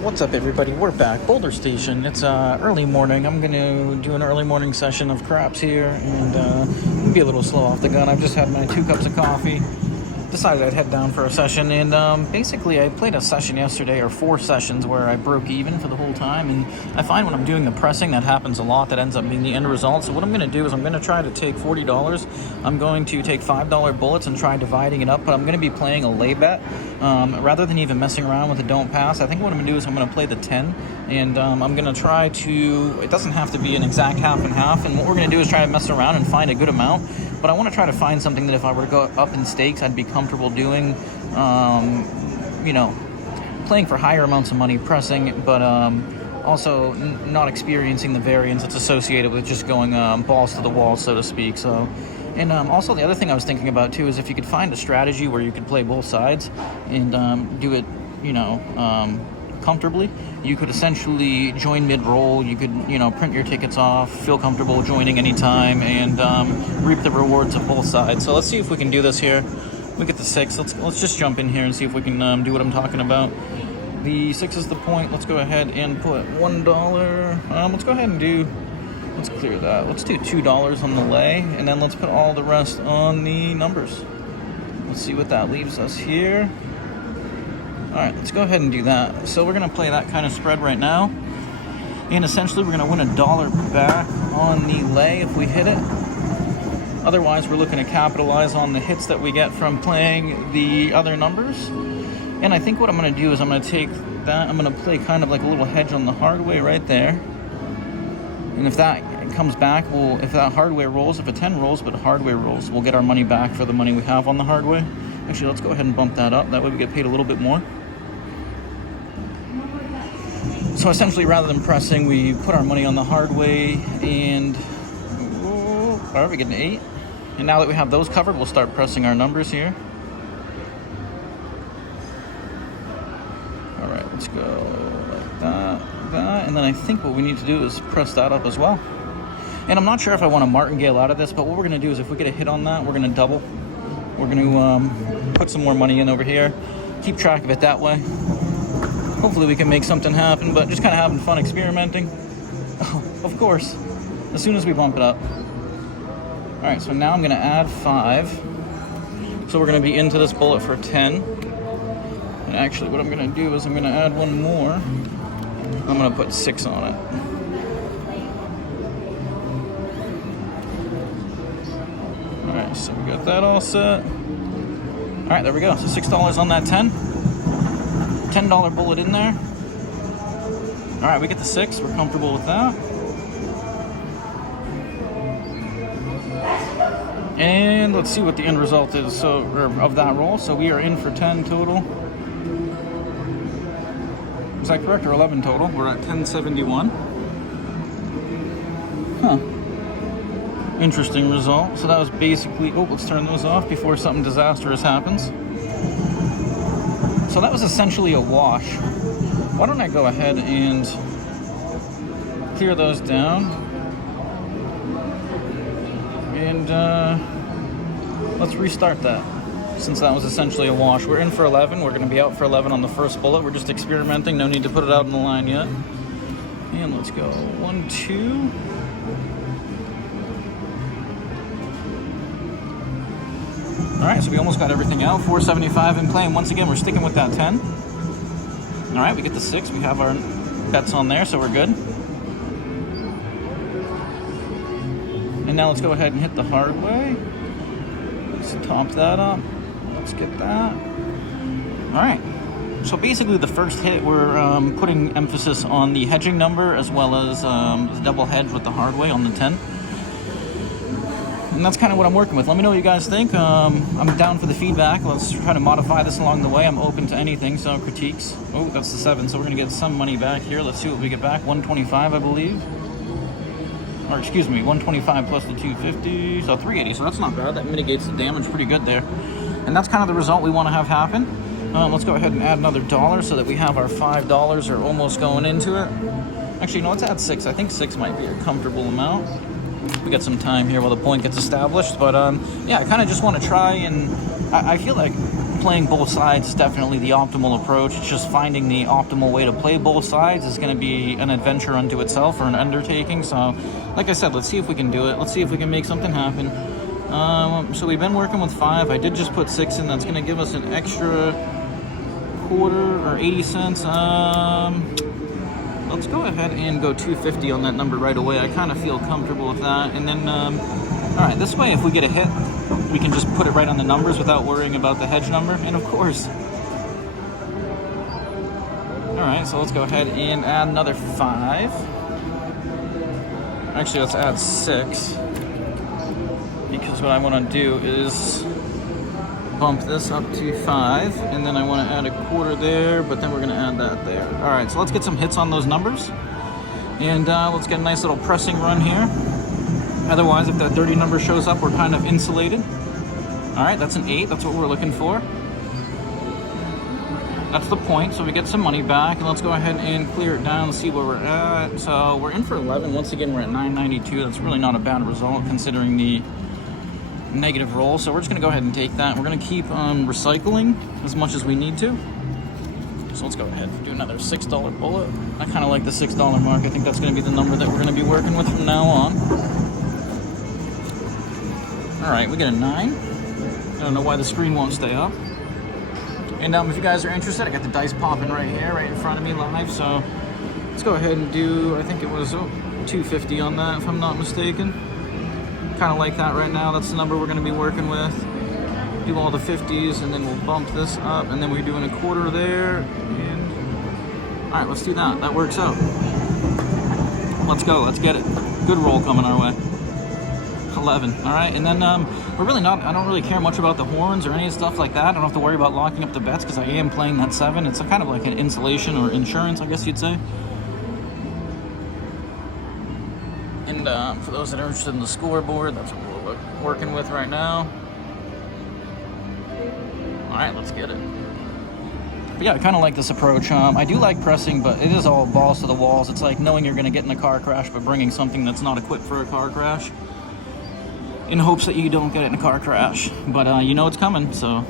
What's up, everybody? We're back. Boulder Station. It's early morning. I'm going to do an early morning session of craps here and be a little slow off the gun. I've just had my 2 cups of coffee. Decided I'd head down for a session, and basically I played a session yesterday, or 4 sessions, where I broke even for the whole time, and I find when I'm doing the pressing, that happens a lot. That ends up being the end result. So what I'm going to do is I'm going to try to take $40. I'm going to take $5 bullets and try dividing it up, but I'm going to be playing a lay bet. Rather than even messing around with a don't pass, I think what I'm going to do is I'm going to play the 10, and I'm going to try to, it doesn't have to be an exact half and half, and what we're going to do is try to mess around and find a good amount. But I want to try to find something that if I were to go up in stakes, I'd be comfortable doing, playing for higher amounts of money, pressing, but also not experiencing the variance that's associated with just going balls to the wall, so to speak. So, and also the other thing I was thinking about too is if you could find a strategy where you could play both sides and do it, comfortably. You could essentially join mid-roll. You could, print your tickets off, feel comfortable joining anytime, and reap the rewards of both sides. So let's see if we can do this here. We get the 6. Let's just jump in here and see if we can do what I'm talking about. The 6 is the point. Let's go ahead and put $1. Let's go ahead and let's clear that. Let's do $2 on the lay, and then let's put all the rest on the numbers. Let's see what that leaves us here. Alright, let's go ahead and do that. So we're going to play that kind of spread right now. And essentially we're going to win $1 back on the lay if we hit it. Otherwise, we're looking to capitalize on the hits that we get from playing the other numbers. And I think what I'm going to do is I'm going to take that, I'm going to play kind of like a little hedge on the hard way right there. And if that comes back, if that hard way rolls, if a 10 rolls but a hard way rolls, we'll get our money back for the money we have on the hard way. Actually, let's go ahead and bump that up. That way we get paid a little bit more. So essentially, rather than pressing, we put our money on the hard way, and all right, we get an 8. And now that we have those covered, we'll start pressing our numbers here. All right, let's go like that, and then I think what we need to do is press that up as well. And I'm not sure if I want to martingale out of this, but what we're going to do is if we get a hit on that, we're going to double. We're going to put some more money in over here, keep track of it that way. Hopefully we can make something happen, but just kind of having fun experimenting. Oh, of course, as soon as we bump it up. All right, so now I'm going to add 5. So we're going to be into this bullet for 10. And actually what I'm going to do is I'm going to add one more. I'm going to put 6 on it. All right, so we got that all set. All right, there we go. So $6 on that 10. $10 bullet in there. All right, we get the 6. We're comfortable with that. And let's see what the end result is of that roll. So we are in for 10 total. Is that correct, or 11 total? We're at 1071. Huh. Interesting result. So that was basically, let's turn those off before something disastrous happens. So that was essentially a wash. Why don't I go ahead and clear those down? And let's restart that, since that was essentially a wash. We're in for 11. We're going to be out for 11 on the first bullet. We're just experimenting. No need to put it out on the line yet. And let's go 1, 2. All right, so we almost got everything out. 475 in play, and once again, we're sticking with that 10. All right, we get the 6. We have our bets on there, so we're good. And now let's go ahead and hit the hard way. Let's top that up. Let's get that. All right. So basically, the first hit, we're putting emphasis on the hedging number as well as double hedge with the hard way on the 10. And that's kind of what I'm working with. Let me know what you guys think. I'm down for the feedback. Let's try to modify this along the way. I'm open to anything, so critiques. Oh, that's the 7, so we're going to get some money back here. Let's see what we get back. 125, I believe. Or excuse me, 125 plus the 250, so 380. So that's not bad. That mitigates the damage pretty good there. And that's kind of the result we want to have happen. Let's go ahead and add another $1 so that we have our $5 or almost going into it. Actually, no, let's add 6. I think 6 might be a comfortable amount. We got some time here while the point gets established, but yeah, I kind of just want to try, and I feel like playing both sides is definitely the optimal approach. It's just finding the optimal way to play both sides is going to be an adventure unto itself, or an undertaking. So, like I said, let's see if we can do it. Let's see if we can make something happen. So we've been working with 5. I did just put 6 in. That's going to give us an extra quarter or 80 cents. Let's go ahead and go 250 on that number right away. I kind of feel comfortable with that. And then, all right, this way, if we get a hit, we can just put it right on the numbers without worrying about the hedge number. And of course. All right, so let's go ahead and add another 5. Actually, let's add 6. Because what I want to do is bump this up to 5, and then I want to add a quarter there, but then we're going to add that there. All right, so let's get some hits on those numbers, and let's get a nice little pressing run here. Otherwise, if that dirty number shows up, we're kind of insulated. All right, that's an 8. That's what we're looking for. That's the point, so we get some money back, and let's go ahead and clear it down and see where we're at. So we're in for 11. Once again, we're at 992. That's really not a bad result considering the negative roll, so we're just going to go ahead and take that. We're going to keep recycling as much as we need to. So let's go ahead and do another $6 bullet. I kind of like the $6 mark. I think that's going to be the number that we're going to be working with from now on. All right, we get a 9. I don't know why the screen won't stay up. And if you guys are interested, I got the dice popping right here, right in front of me live. So let's go ahead and do, I think it was 250 on that, if I'm not mistaken. Kind of like that right now. That's the number we're going to be working with. Do all the 50s, and then we'll bump this up, and then we're doing a quarter there. And all right, let's do that. That works out. Let's go. Let's get it. Good roll coming our way. 11. All right, and then we're really not. I don't really care much about the horns or any stuff like that. I don't have to worry about locking up the bets because I am playing that 7. It's kind of like an insulation or insurance, I guess you'd say. And for those that are interested in the scoreboard, that's what we're working with right now. All right, let's get it. But yeah, I kind of like this approach. I do like pressing, but it is all balls to the walls. It's like knowing you're going to get in a car crash, but bringing something that's not equipped for a car crash in hopes that you don't get it in a car crash. But you know it's coming, so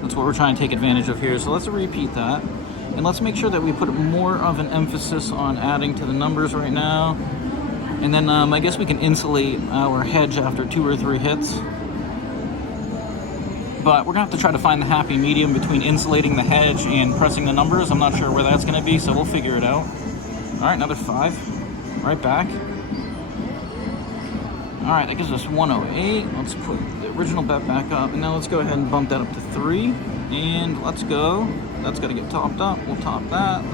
that's what we're trying to take advantage of here. So let's repeat that. And let's make sure that we put more of an emphasis on adding to the numbers right now. And then I guess we can insulate our hedge after 2 or 3 hits. But we're going to have to try to find the happy medium between insulating the hedge and pressing the numbers. I'm not sure where that's going to be, so we'll figure it out. All right, another 5. Right back. All right, that gives us 108. Let's put the original bet back up. And now let's go ahead and bump that up to 3. And let's go. That's got to get topped up. We'll top that.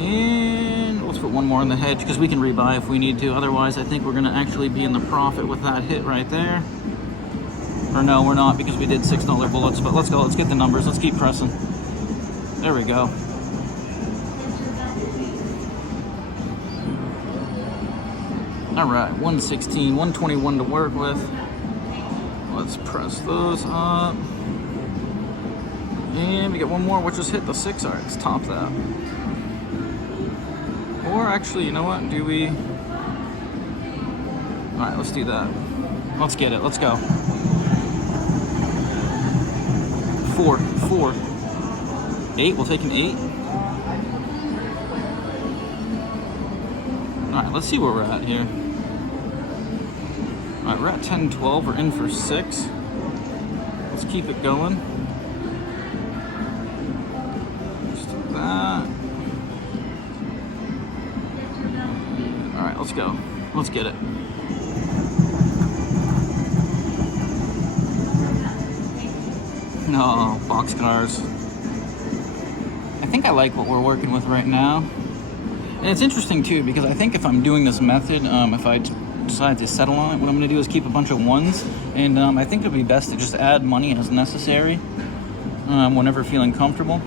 And let's put one more in the hedge because we can rebuy if we need to. Otherwise, I think we're going to actually be in the profit with that hit right there. Or no, we're not because we did $6 bullets. But let's go. Let's get the numbers. Let's keep pressing. There we go. All right, 116, 121 to work with. Let's press those up. And we get one more, which just hit the 6. All right, let's top that. Or actually, you know what? Do we? All right, let's do that. Let's get it. Let's go. 4. 8. We'll take an 8. All right, let's see where we're at here. All right, we're at 10, 12. We're in for 6. Let's keep it going. Just do that. All right, let's go. Let's get it. No, boxcars. I think I like what we're working with right now. And it's interesting too, because I think if I'm doing this method, if I decide to settle on it, what I'm going to do is keep a bunch of 1s. And I think it would be best to just add money as necessary whenever feeling comfortable.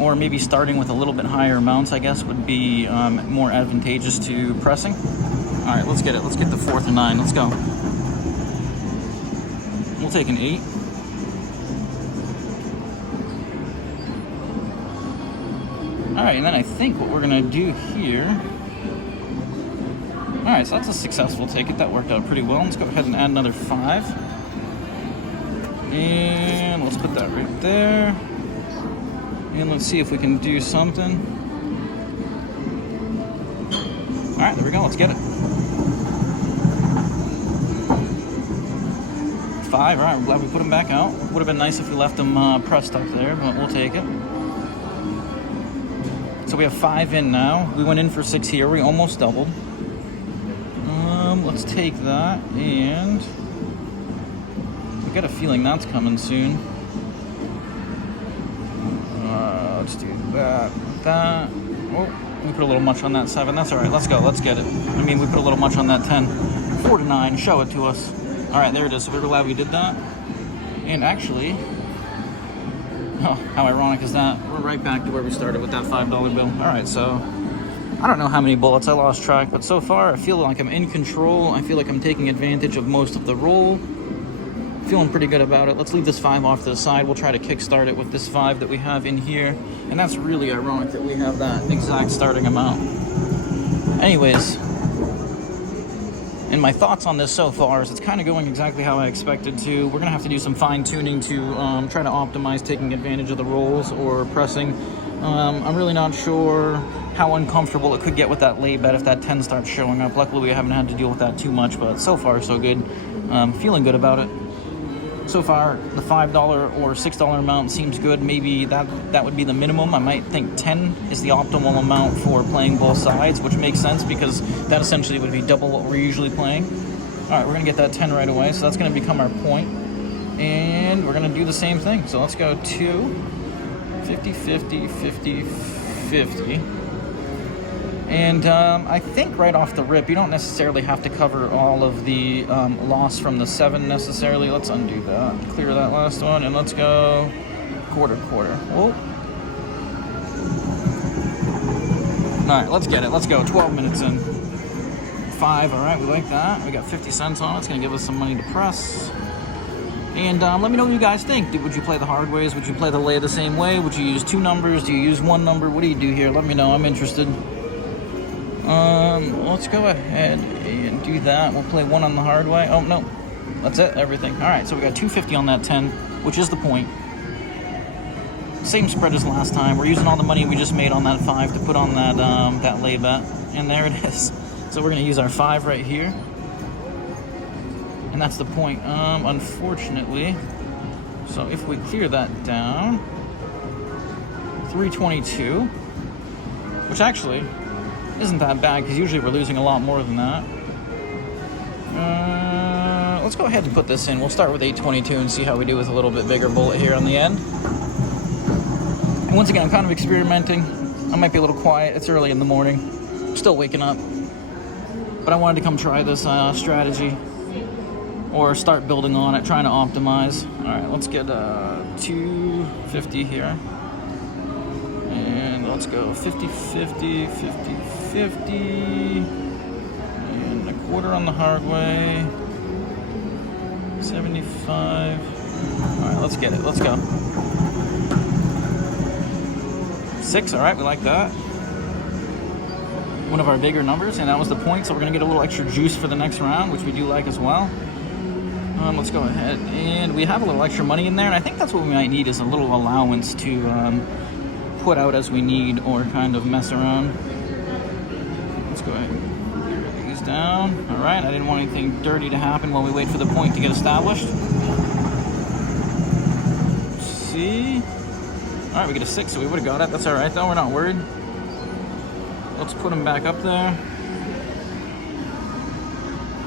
Or maybe starting with a little bit higher amounts, I guess, would be more advantageous to pressing. All right, let's get it. Let's get the 4th and 9. Let's go. We'll take an 8. All right, and then I think what we're gonna do here. All right, so that's a successful ticket. That worked out pretty well. Let's go ahead and add another 5. And let's put that right there. And let's see if we can do something. All right, there we go. Let's get it. 5. All right, I'm glad we put them back out. Would have been nice if we left them pressed up there, but we'll take it. So we have 5 in now. We went in for 6 here. We almost doubled. Let's take that, and we got a feeling that's coming soon. Let's do that. That. Oh, we put a little much on that 7. That's all right. Let's go. Let's get it. I mean, we put a little much on that 10. 4 to 9. Show it to us. All right, there it is. So we're glad we did that. And actually, oh, how ironic is that? We're right back to where we started with that $5 bill. All right, so I don't know how many bullets, I lost track, but so far I feel like I'm in control. I feel like I'm taking advantage of most of the roll. Feeling pretty good about it. Let's leave this 5 off to the side. We'll try to kickstart it with this 5 that we have in here. And that's really ironic that we have that exact starting amount. Anyways, and my thoughts on this so far is it's kind of going exactly how I expected to. We're going to have to do some fine-tuning to try to optimize taking advantage of the rolls or pressing. I'm really not sure how uncomfortable it could get with that lay bet if that 10 starts showing up. Luckily, we haven't had to deal with that too much, but so far, so good. Feeling good about it. So far, the $5 or $6 amount seems good. Maybe that would be the minimum. I might think 10 is the optimal amount for playing both sides, which makes sense because that essentially would be double what we're usually playing. All right, we're going to get that 10 right away, so that's going to become our point. And we're going to do the same thing. So let's go 2, 50, 50, 50, 50. And I think right off the rip, you don't necessarily have to cover all of the loss from the 7 necessarily. Let's undo that, clear that last one, and let's go quarter. Whoa. All right, let's get it. Let's go. 12 minutes in. 5. All right, we like that. We got 50 cents on it. It's going to give us some money to press. And let me know what you guys think. Would you play the hard ways? Would you play the lay the same way? Would you use 2 numbers? Do you use 1 number? What do you do here? Let me know. I'm interested. Let's go ahead and do that. We'll play 1 on the hard way. Oh, no. That's it. Everything. All right, so we got 250 on that 10, which is the point. Same spread as last time. We're using all the money we just made on that 5 to put on that that lay bet. And there it is. So we're going to use our 5 right here. And that's the point. Unfortunately, so if we clear that down, 322, which actually isn't that bad because usually we're losing a lot more than that. Let's go ahead and put this in. We'll start with 822 and see how we do with a little bit bigger bullet here on the end. And once again, I'm kind of experimenting. I might be a little quiet. It's early in the morning. I'm still waking up. But I wanted to come try this strategy or start building on it, trying to optimize. All right, let's get 250 here. And let's go 50, 50, 50, 50. And a quarter on the hard way. 75. All right, let's get it. Let's go. 6. All right, we like that. One of our bigger numbers, and that was the point. So we're going to get a little extra juice for the next round, which we do like as well. Let's go ahead, and we have a little extra money in there, and I think that's what we might need is a little allowance to put out as we need or kind of mess around. Let's go ahead and clear these down. All right, I didn't want anything dirty to happen while we wait for the point to get established. Let's see. All right, we get a 6, so we would have got it. That's all right, though. We're not worried. Let's put them back up there.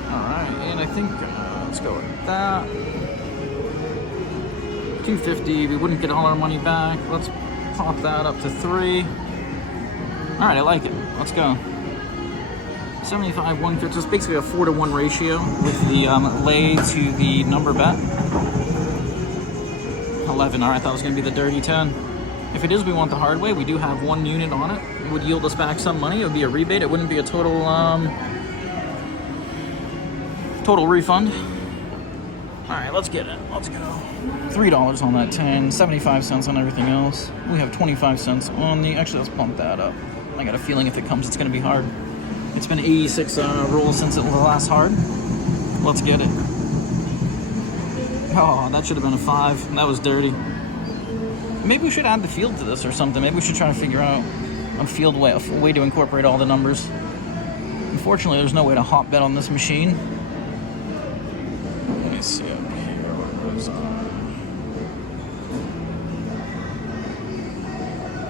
All right, and I think let's go with that. 250. We wouldn't get all our money back. Let's pop that up to 3. All right, I like it. Let's go. 75, 150. So it's basically a 4-to-1 ratio with the lay to the number bet. 11. All right, that was going to be the dirty 10. If it is, we want the hard way. We do have 1 unit on it. It would yield us back some money. It would be a rebate. It wouldn't be a total total refund. All right, let's get it. Let's go. $3 on that 10, 75 cents on everything else. We have 25 cents on the, actually, let's bump that up. I got a feeling if it comes, it's going to be hard. It's been 86 rolls since it was last hard. Let's get it. Oh, that should have been a 5. That was dirty. Maybe we should add the field to this or something. Maybe we should try to figure out a field way, a way to incorporate all the numbers. Unfortunately, there's no way to hot bet on this machine. Let me see up here. What was that?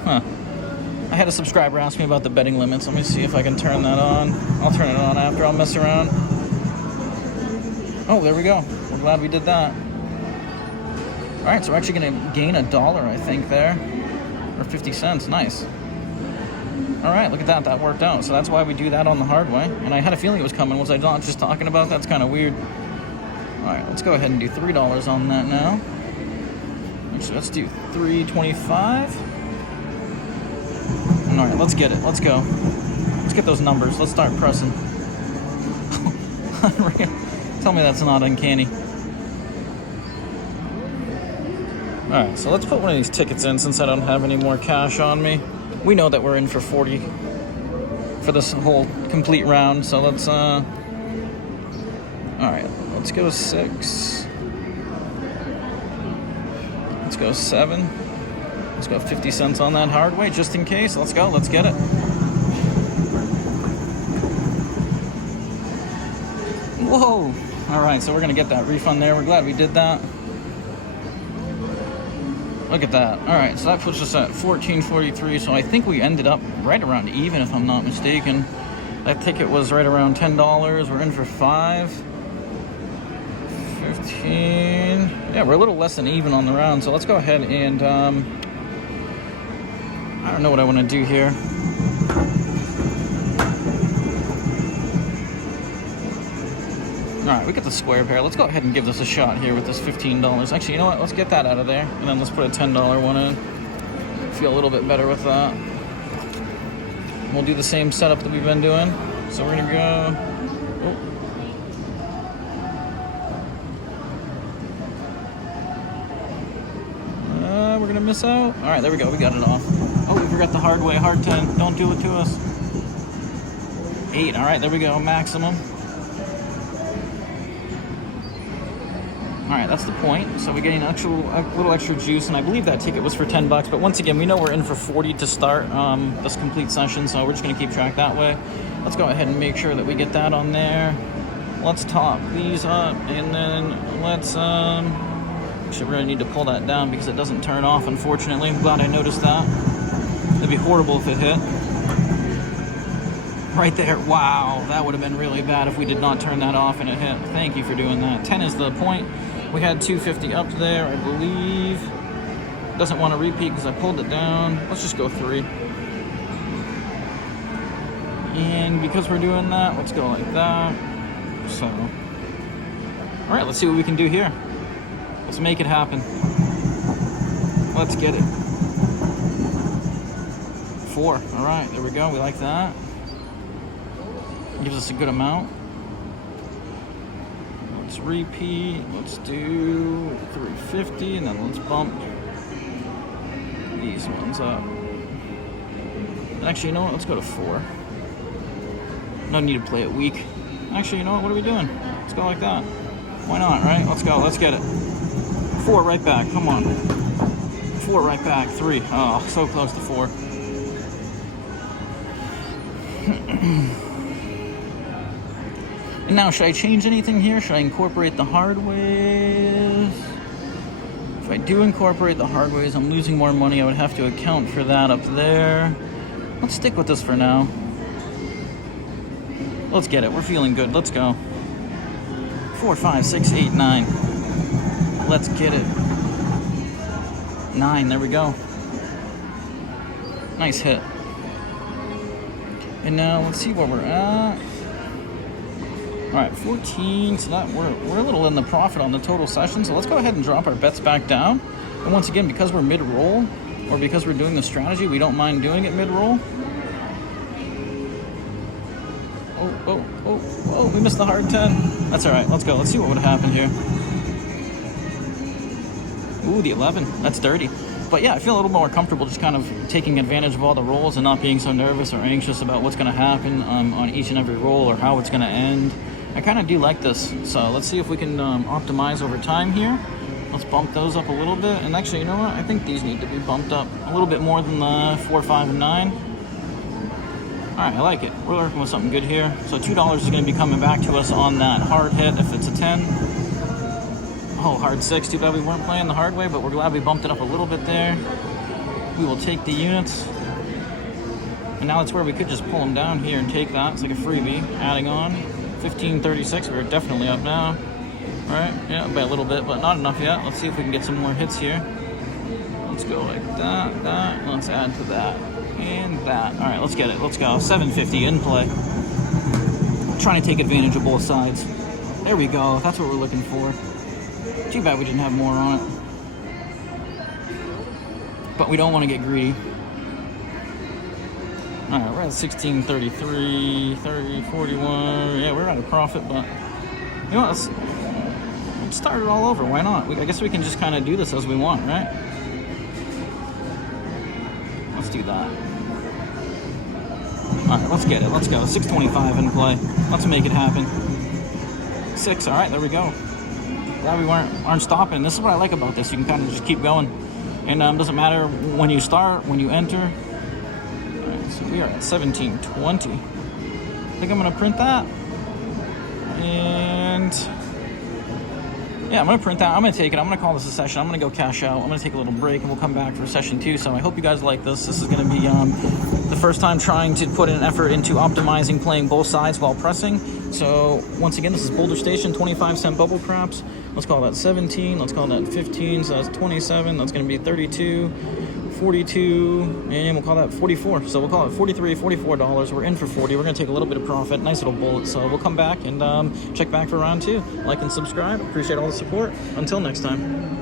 Huh. I had a subscriber ask me about the betting limits. Let me see if I can turn that on. I'll turn it on after. I'll mess around. Oh, there we go. We're glad we did that. All right, so we're actually going to gain $1, I think, there. Or 50 cents. Nice. All right, look at that. That worked out. So that's why we do that on the hard way. And I had a feeling it was coming. Was I not just talking about that? That's kind of weird. All right, let's go ahead and do $3 on that now. Actually, let's do $3.25. All right, let's get it. Let's go. Let's get those numbers. Let's start pressing. Tell me that's not uncanny. Alright, so let's put one of these tickets in since I don't have any more cash on me. We know that we're in for 40 for this whole complete round, so let's alright, let's go 6. Let's go 7. Let's go 50 cents on that hard way just in case. Let's go, let's get it. Whoa! Alright, so we're gonna get that refund there. We're glad we did that. Look at that. Alright, so that puts us at $14.43. So I think we ended up right around even, if I'm not mistaken. That ticket was right around $10. We're in for 5. 15. Yeah, we're a little less than even on the round. So let's go ahead and I don't know what I want to do here. Alright, we got the square pair. Let's go ahead and give this a shot here with this $15. Actually, you know what? Let's get that out of there. And then let's put a $10 one in. Feel a little bit better with that. We'll do the same setup that we've been doing. So we're going to go... We're going to miss out. Alright, there we go. We got it off. Oh, we forgot the hard way. Hard 10. Don't do it to us. 8. Alright, there we go. Maximum. Alright, that's the point. So we're getting a little extra juice, and I believe that ticket was for $10. But once again, we know we're in for 40 to start this complete session, so we're just going to keep track that way. Let's go ahead and make sure that we get that on there. Let's top these up, and then let's... Actually, we really need to pull that down because it doesn't turn off, unfortunately. I'm glad I noticed that. It'd be horrible if it hit. Right there. Wow, that would have been really bad if we did not turn that off and it hit. Thank you for doing that. 10 is the point. We had 250 up there, I believe. Doesn't want to repeat because I pulled it down. Let's just go 3. And because we're doing that, let's go like that. So, all right, let's see what we can do here. Let's make it happen. Let's get it. 4. All right, there we go. We like that. Gives us a good amount. Let's repeat. Let's do 350, and then let's bump these ones up. Actually, you know what? Let's go to 4. No need to play it weak. Actually, you know what? What are we doing? Let's go like that. Why not, right? Let's go. Let's get it. 4 right back. Come on. 4 right back. 3. Oh, so close to 4. And now, should I change anything here? Should I incorporate the hard ways? If I do incorporate the hard ways, I'm losing more money. I would have to account for that up there. Let's stick with this for now. Let's get it. We're feeling good. Let's go. 4, 5, 6, 8, 9. Let's get it. 9. There we go. Nice hit. And now let's see where we're at. All right, 14. So that we're a little in the profit on the total session. So let's go ahead and drop our bets back down. And once again, because we're mid-roll, or because we're doing the strategy, we don't mind doing it mid-roll. Oh, we missed the hard 10. That's all right. Let's go. Let's see what would happen here. Ooh, the 11. That's dirty. But yeah, I feel a little more comfortable just kind of taking advantage of all the rolls and not being so nervous or anxious about what's going to happen on each and every roll or how it's going to end. I kind of do like this. So let's see if we can optimize over time here. Let's bump those up a little bit. And actually, you know what? I think these need to be bumped up a little bit more than the 4, 5, and 9. All right, I like it. We're working with something good here. So $2 is going to be coming back to us on that hard hit if it's a 10. Oh, hard 6. Too bad we weren't playing the hard way, but we're glad we bumped it up a little bit there. We will take the units. And now that's where we could just pull them down here and take that. It's like a freebie. Adding on. 1536. We're definitely up now. All right, yeah, by a little bit, but not enough yet. Let's see if we can get some more hits here. Let's go like that, that. Let's add to that. And that. All right, let's get it. Let's go. 750 in play. Trying to take advantage of both sides. There we go. That's what we're looking for. Too bad we didn't have more on it. But we don't want to get greedy. All right, we're at 1633, 30, 41. Yeah, we're at a profit, but you know, let's start it all over. Why not? I guess we can just kind of do this as we want, right? Let's do that. All right, let's get it. Let's go. 625 in play. Let's make it happen. 6. All right, there we go. Glad we aren't stopping. This is what I like about this. You can kind of just keep going, and doesn't matter when you start, when you enter. All right, so we are at 1720. I think I'm gonna print that, and yeah, I'm going to print that. I'm going to take it. I'm going to call this a session. I'm going to go cash out. I'm going to take a little break, and we'll come back for session 2. So I hope you guys like this. This is going to be the first time trying to put an effort into optimizing playing both sides while pressing. So once again, this is Boulder Station, 25-cent bubble craps. Let's call that 17. Let's call that 15. So that's 27. That's going to be 32, 42, and we'll call that 44. So we'll call it $43, $44. We're in for 40. We're going to take a little bit of profit. Nice little bullet. So we'll come back and check back for round 2. Like and subscribe. Appreciate all the support. Until next time.